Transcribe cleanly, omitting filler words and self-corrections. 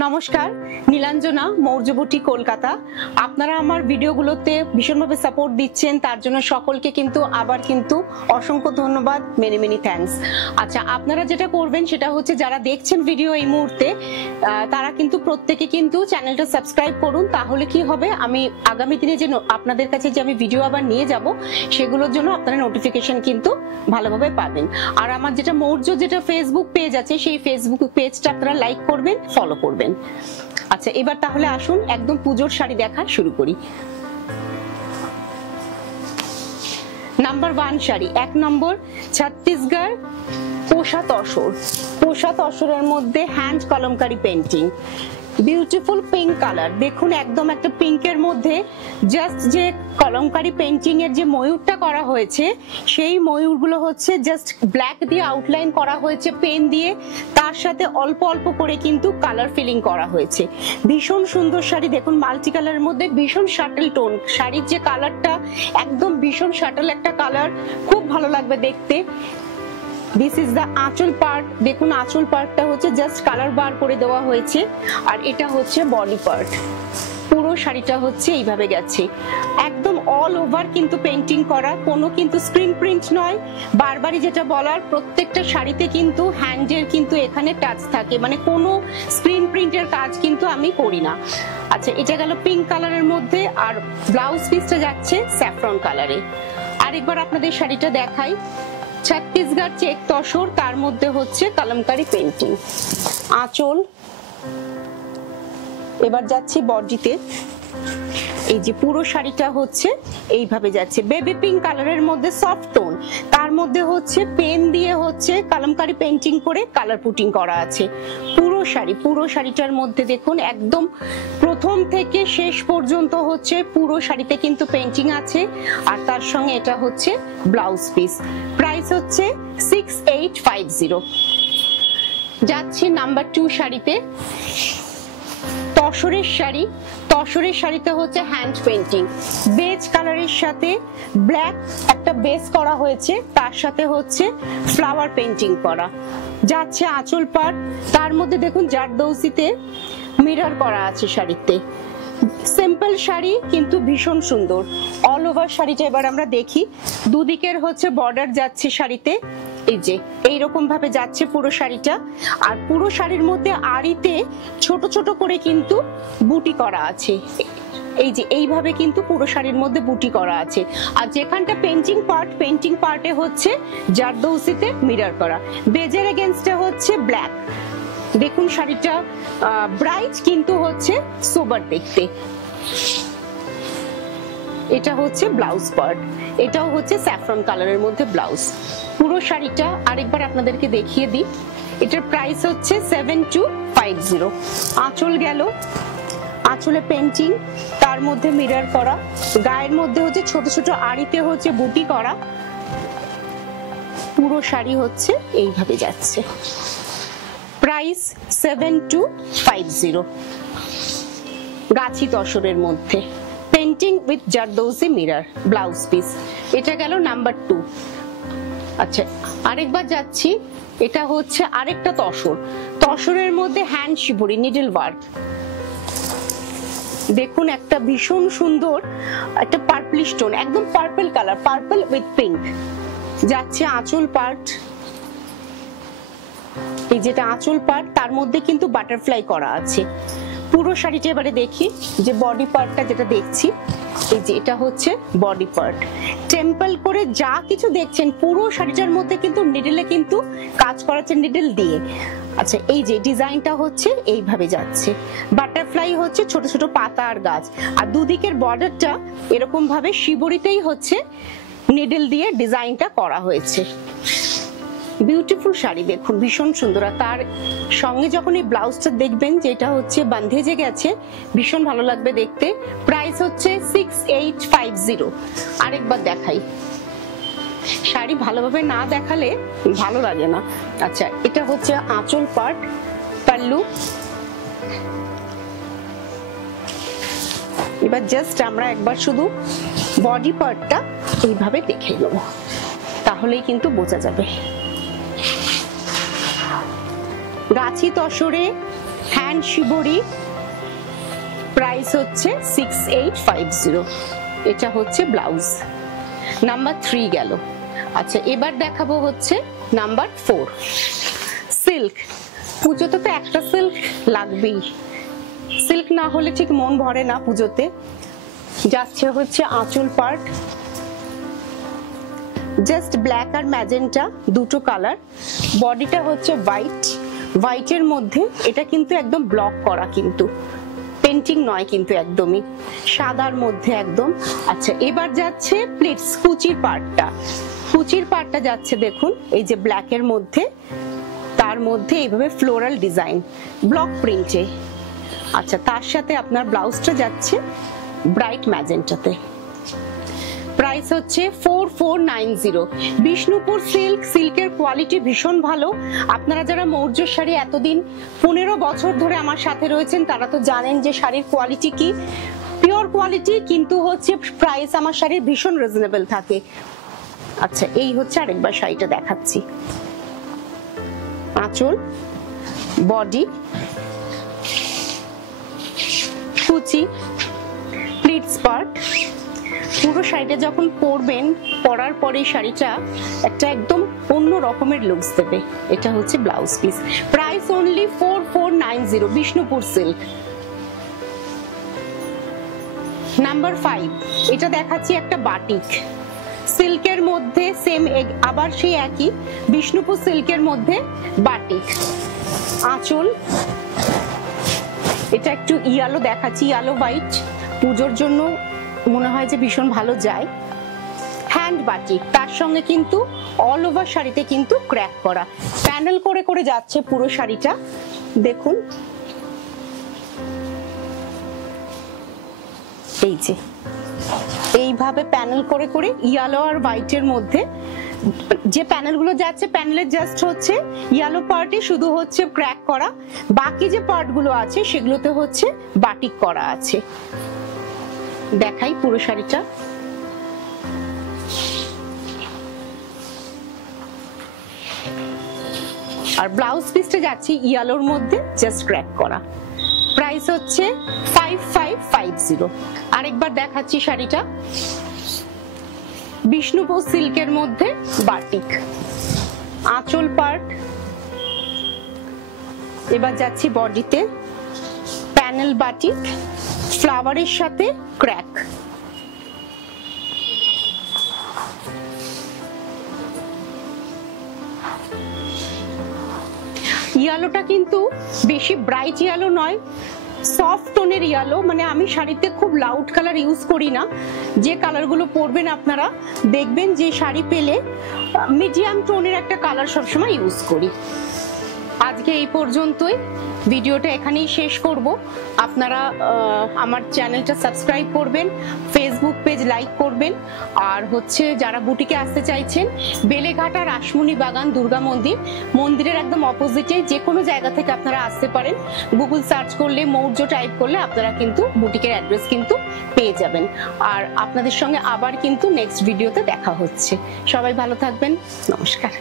নমস্কার, নীলাঞ্জনা, মৌর্যবতী, কলকাতা। আপনারা আমার ভিডিওগুলোতে ভীষণভাবে সাপোর্ট দিচ্ছেন, তার জন্য সকলকে কিন্তু আবার কিন্তু অসংখ্য ধন্যবাদ, মেনি মেনি থ্যাঙ্কস। আচ্ছা, আপনারা যেটা করবেন সেটা হচ্ছে যারা দেখছেন ভিডিও এই মুহূর্তে তারা কিন্তু প্রত্যেকে কিন্তু চ্যানেলটা সাবস্ক্রাইব করুন। তাহলে কি হবে, আমি আগামী দিনে যে আপনাদের কাছে যে আমি ভিডিও আবার নিয়ে যাব সেগুলোর জন্য আপনারা নোটিফিকেশন কিন্তু ভালোভাবে পাবেন। আর আমার যেটা মৌর্য যেটা ফেসবুক পেজ আছে সেই ফেসবুক পেজটা আপনারা লাইক করবেন, ফলো করবেন। আচ্ছা, এবার তাহলে আসুন একদম পুজোর শাড়ি দেখা শুরু করি। নাম্বার 1 শাড়ি, 1 নম্বর ছত্তিশগড় পোষা তসর। পোষা তসরের মধ্যে hand kalamkari painting, beautiful pink colour. দেখুন একদম একটা পিঙ্কের মধ্যে জাস্ট যে কলমকারি পেন্টিং এর যে ময়ূরটা করা হয়েছে সেই ময়ূরগুলো হচ্ছে জাস্ট ব্ল্যাক দিয়ে আউটলাইন করা হয়েছে পেন দিয়ে, তার সাথে অল্প অল্প করে কিন্তু কালার ফিলিং করা হয়েছে। ভীষণ সুন্দর শাড়ি। দেখুন মাল্টি কালারের মধ্যে ভীষণ শাটল টোন, শাড়ির যে কালারটা একদম ভীষণ শাটল একটা কালার, খুব ভালো লাগবে দেখতে। দিস ইজ দ্য আঁচল পার্ট। দেখুন আঁচল পার্টটা হচ্ছে জাস্ট কালার বার করে দেওয়া হয়েছে, আর এটা হচ্ছে বডি পার্ট। পুরো শাড়িটা হচ্ছে এইভাবে গেছে, একদম অল ওভার কিন্তু পেন্টিং করা, কোনো কিন্তু স্ক্রিন প্রিন্ট নয়। বারবারই যেটা বলার, প্রত্যেকটা শাড়িতে কিন্তু হ্যান্ডের কিন্তু এখানে টাচ থাকে, মানে কোনো স্ক্রিন প্রিন্টের কাজ কিন্তু আমি করি না। আচ্ছা, এটা গেল পিঙ্ক কালারের মধ্যে, আর ব্লাউজ পিসটা যাচ্ছে স্যাফরন কালারে। আরেকবার আপনাদের শাড়িটা দেখাই, ছত্তিশগড় চেক তসর, তার মধ্যে হচ্ছে কলমকারি পেন্টিং, আঁচল। এবার যাচ্ছি বডিতে। এই যে পুরো শাড়িটা হচ্ছে এইভাবে যাচ্ছে, বেবি পিঙ্ক কালারের মধ্যে সফট টোন, তার মধ্যে হচ্ছে পেন দিয়ে হচ্ছে কলমকারি পেন্টিং করে কালার পুটিং করা আছে। পুরো শাড়িটার মধ্যে দেখুন একদম প্রথম থেকে শেষ পর্যন্ত হচ্ছে পুরো শাড়িতে কিন্তু পেন্টিং আছে, আর তার সঙ্গে এটা হচ্ছে ব্লাউজ পিস। প্রাইস হচ্ছে 6850। যাচ্ছি নাম্বার 2 শাড়িতে, তসরের শাড়ি। তসরের শাড়িতে হচ্ছে হ্যান্ড পেন্টিং, বেজ কালারের সাথে ব্ল্যাক একটা বেস করা হয়েছে, তার সাথে হচ্ছে ফ্লাওয়ার পেন্টিং করা। যাচ্ছে আঁচল পাড়, তার মধ্যে দেখুন জারদৌসিতে মিরর করা আছে শাড়িতে। সিম্পল শাড়ি কিন্তু ভীষণ সুন্দর। অল ওভার শাড়িটা এবার আমরা দেখি। দুদিকের হচ্ছে বর্ডার যাচ্ছে শাড়িতে, এই যে এইরকম ভাবে যাচ্ছে পুরো শাড়িটা, আর পুরো শাড়ির মধ্যে আড়িতে ছোট ছোট করে কিন্তু বুটি করা আছে। এই যে এইভাবে কিন্তু পুরো শাড়ির মধ্যে বুটি করা আছে, আর যেখানটা পেন্টিং পার্টে হচ্ছে জারদৌসিতে মিরর করা। বেজের এগেইনস্টে হচ্ছে ব্ল্যাক। দেখুন শাড়িটা ব্রাইট কিন্তু হচ্ছে সোবার দেখতে। এটা হচ্ছে ব্লাউজ পার্ট, এটাও হচ্ছে স্যাফরন কালারের মধ্যে ব্লাউজ। পুরো শাড়িটা আরেকবার আপনাদেরকে দেখিয়ে দিই। এটার প্রাইস হচ্ছে 7250। আঁচল গেল, আঁচলে পেন্টিং, তার মধ্যে মিরর করা, গায়ের মধ্যে হচ্ছে ছোট ছোট আড়িতে হচ্ছে বুটি করা। পুরো শাড়ি হচ্ছে এইভাবে যাচ্ছে। প্রাইস 7250। গাছি তসরের মধ্যে painting with zardozi mirror, blouse piece. এটা গেল নাম্বার 2। আচ্ছা, আরেকবার যাচ্ছি, এটা হচ্ছে আরেকটা তসর। তসরের মধ্যে হ্যান্ড শিবরি, নিডল ওয়ার্ক। দেখুন একটা ভীষণ সুন্দর একটা পার্পলিশ টোন, একদম purple colour, purple with pink. যাচ্ছে আঁচল পার্ট, এই যেটা আঁচল পার্ট, তার মধ্যে কিন্তু বাটারফ্লাই করা আছে। পুরো শাড়িটা এবারে দেখি, যে বডি পার্টটা যেটা দেখছি, এই যে এটা হচ্ছে বডি পার্ট। টেম্পল করে যা কিছু দেখছেন পুরো শাড়িটার মধ্যে কিন্তু নিডলে কিন্তু কাজ করা আছে, নিডল দিয়ে। আচ্ছা, এই যে ডিজাইনটা হচ্ছে এইভাবে যাচ্ছে, বাটারফ্লাই হচ্ছে ছোট ছোট পাতা আর গাছ, আর দুদিকের বর্ডারটা এরকম ভাবে শিবরিতেই হচ্ছে নিডল দিয়ে ডিজাইনটা করা হয়েছে। বিউটিফুল শাড়ি, দেখুন ভীষণ সুন্দর। আর তার সঙ্গে যখন এই ব্লাউজটা দেখবেন যেটা হচ্ছে বান্ধেজে গেছে, ভীষণ ভালো লাগবে দেখতে। প্রাইস হচ্ছে 6850। আরেকবার দেখাই, শাড়ি ভালোভাবে না দেখালে ভালো লাগে না। আচ্ছা, এটা হচ্ছে আঁচল পার্ট, পাল্লু। এবার জাস্ট আমরা একবার শুধু বডি পার্টটা এইভাবে দেখে নেব, তাহলেই কিন্তু বোঝা যাবে। গাছি তসরে হ্যান্ড শিবরি, প্রাইস হচ্ছে 6850। এটা হচ্ছে ব্লাউজ। নাম্বার 3 গেল। আচ্ছা, এবার দেখাবো হচ্ছে নাম্বার 4। সিল্ক। পুজোতে তো একটা সিল্ক লাগবেই, সিল্ক না হলে ঠিক মন ভরে না পুজোতে। যাচ্ছে হচ্ছে আঁচল পার্ট, জাস্ট ব্ল্যাক আর ম্যাজেন্টা দুটো কালার। বডিটা হচ্ছে হোয়াইট, হোয়াইটের মধ্যে এটা কিন্তু একদম ব্লক করা, কিন্তু পেন্টিং নয়, কিন্তু একদমই সাদার মধ্যে একদম। আচ্ছা, এবার যাচ্ছে প্লিটস, কুচির পার্টটা। কুচির পার্টটা যাচ্ছে দেখুন এই যে ব্ল্যাকের মধ্যে, তার মধ্যে এইভাবে ফ্লোরাল ডিজাইন ব্লক প্রিন্টে। আচ্ছা, তার সাথে আপনার ব্লাউজটা যাচ্ছে ব্রাইট ম্যাজেন্টাতে। প্রাইস হচ্ছে 4490। বিষ্ণুপুর সিল্ক, সিল্কের কোয়ালিটি ভীষণ ভালো। আপনারা যারা মৌর্য শাড়ি এতদিন 15 বছর ধরে আমার সাথে রয়েছেন তারা তো জানেন যে শাড়ির কোয়ালিটি কি, পিওর কোয়ালিটি, কিন্তু হচ্ছে প্রাইস আমার শাড়ির ভীষণ রিজনেবল থাকে। আচ্ছা, এই হচ্ছে আরেকবার শাড়িটা দেখাচ্ছি। আঁচল, বডি, কুচি, প্লিটস পার্ট। পুরো শাড়িটা যখন পরবেন, পরার পরে শাড়িটা একটা একদম অন্য রকমের লুকস দেবে। এটা হচ্ছে blouse piece. Price only 4490, Bishnupur silk. Number 5, এটা দেখাচ্ছি একটা বাটিক সিল্কের মধ্যে, সেম আবার সেই একই বিষ্ণুপুর সিল্কের মধ্যে বাটিক। আঁচল, এটা একটু ইয়ালো দেখাচ্ছি, ইয়ালো হোয়াইট, পুজোর জন্য মনে হয় যে ভীষণ ভালো যায়। হ্যান্ড বাটিক, তার সঙ্গে কিন্তু অল ওভার শাড়িতে কিন্তু ক্র্যাক করা, প্যানেল করে করে যাচ্ছে পুরো শাড়িটা। দেখুন এই যে এইভাবে প্যানেল করে করে ইয়েলো আর হোয়াইটের মধ্যে যে প্যানেলগুলো যাচ্ছে, প্যানেলের জাস্ট হচ্ছে ইয়েলো পার্টে শুধু হচ্ছে ক্র্যাক করা, বাকি যে পার্টগুলো আছে সেগুলোতে হচ্ছে বাটিক করা আছে। দেখাই পুরো শাড়িটা। আর ব্লাউজ পিসটা যাচ্ছে ইয়েলোর মধ্যে জাস্ট ক্র্যাক করা। প্রাইস হচ্ছে 5550। আরেকবার দেখাচ্ছি শাড়িটা, বিষ্ণুপুর সিল্কের মধ্যে বাটিক। আঁচল পার্ট, এবার যাচ্ছি বডিতে, প্যানেল বাটিক, ফ্লাওয়ারের সাথে ক্র্যাক। ইয়েলোটা কিন্তু বেশি ব্রাইট ইয়েলো নয়, সফট টোনের ইয়েলো। মানে আমি শাড়িতে খুব লাউড কালার ইউজ করি না। যে কালারগুলো পরবেন আপনারা দেখবেন যে শাড়ি পেলে মিডিয়াম টোনের একটা কালার সবসময় ইউজ করি। আজকে এই পর্যন্তই, ভিডিওটা এখানেই শেষ করব। আপনারা আমার চ্যানেলটা সাবস্ক্রাইব করবেন, ফেসবুক পেজ লাইক করবেন, আর হচ্ছে যারা বুটিকে আসতে চাইছেন, বেলেঘাটা রাসমণি বাগান দুর্গা মন্দির, মন্দিরের একদম অপোজিটে যে কোনো জায়গা থেকে আপনারা আসতে পারেন। গুগল সার্চ করলে, মৌর্য টাইপ করলে আপনারা কিন্তু বুটিকের অ্যাড্রেস কিন্তু পেয়ে যাবেন। আর আপনাদের সঙ্গে আবার কিন্তু নেক্সট ভিডিওতে দেখা হচ্ছে। সবাই ভালো থাকবেন, নমস্কার।